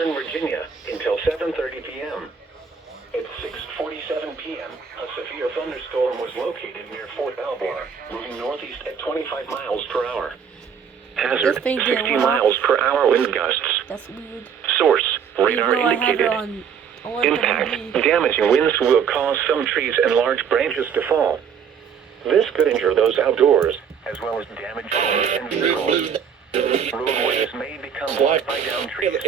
in Virginia until 7:30 p.m. At 6:47 p.m., a severe thunderstorm was located near Fort Belvoir, moving northeast at 25 miles per hour. Hazard, 60 miles per hour wind gusts. That's weird. Source, radar indicated. Impact, damaging winds will cause some trees and large branches to fall. This could injure those outdoors, as well as damage homes and vehicles. Roadways may become blocked by downed trees.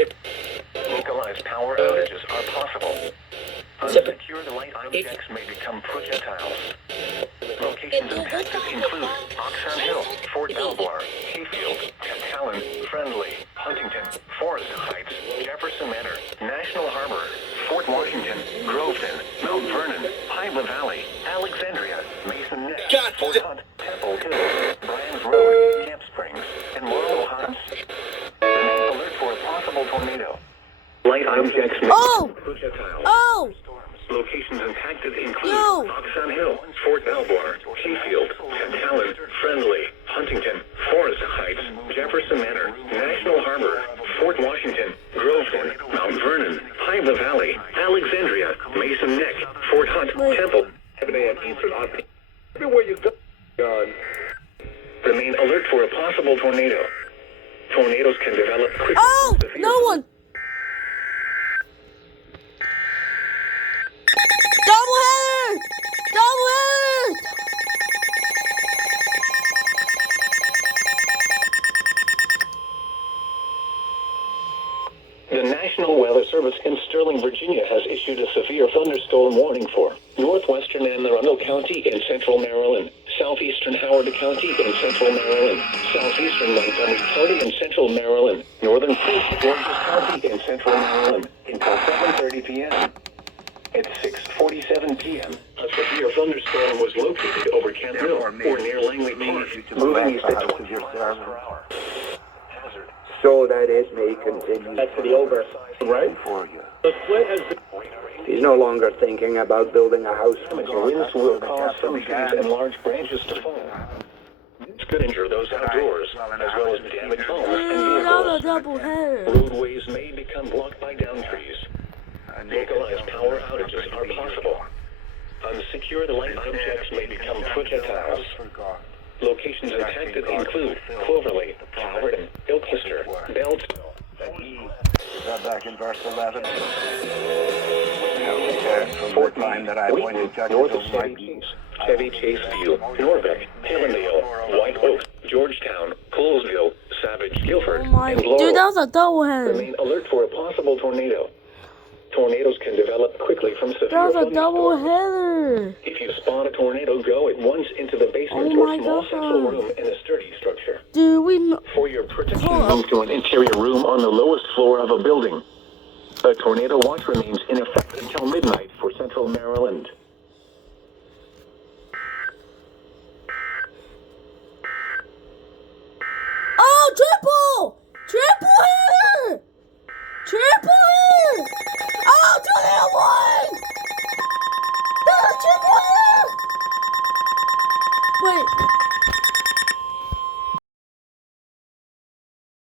Localized power outages are possible. Unsecure light objects may become projectiles. Locations impacted include Oxon Hill, Fort Belvoir, Hayfield, Talon, Friendly, Huntington, Forest Heights, Jefferson Manor, National Harbor, Fort Washington, Groveton, Mount Vernon, Hyla Valley, Alexandria, Mason Neck, Fort Hunt, Temple Hill, Bryan's Road, Camp Springs, and Laurel Heights. Remain alert for a possible tornado. Light objects may become projectiles. Locations impacted include Oxon Hill, Fort Belvoir, Hayfield, Talon, Friendly, Huntington, Forest Heights, Jefferson Manor, National Harbor, Fort Washington, Groveton, Mount Vernon, Hyla Valley, Alexandria, Mason Neck, Fort Hunt, Temple. Everywhere you go. Remain alert for a possible tornado. Tornadoes can develop quickly. Oh, no one. Double header! Double header! The National Weather Service in Sterling, Virginia has issued a severe thunderstorm warning for northwestern Anne Arundel County in central Maryland, southeastern Howard County in central Maryland, southeastern Montgomery County in central Maryland, northern Prince George's County in central Maryland until 7:30 p.m. At 6:47 p.m., a severe thunderstorm was located over Camp Hill or near Langley Park, moving east at 20 miles per hour. Hazard. So that it may continue. That's the over, right? For you. The split has been... He's no longer thinking about building a house. Winds will cause some trees and large branches to fall. This could injure those outdoors, as well as damage homes and Double vehicles. header. Roadways may become blocked by downed trees. Localized power outages are possible. Unsecured light objects may become projectiles. Locations impacted include Cloverly, Calverton, Ilchester, Beltsville. Is that back in verse 11? From the time that I appointed judges North of over my Chevy Chase View, Norbeck, Hillendale, White Oak, Georgetown, Colesville, Savage, Guilford, Oh my, and Laurel. dude, that was a double header. Remain alert for a possible tornado. Tornadoes can develop quickly from severe That was a double thunderstorms. header. If you spot a tornado, go at once into the basement Oh or my small God. central room in a sturdy structure. Dude, we... For your protection, Hold up. move to an interior room on the lowest floor of a building. A tornado watch remains in effect until midnight for central Maryland.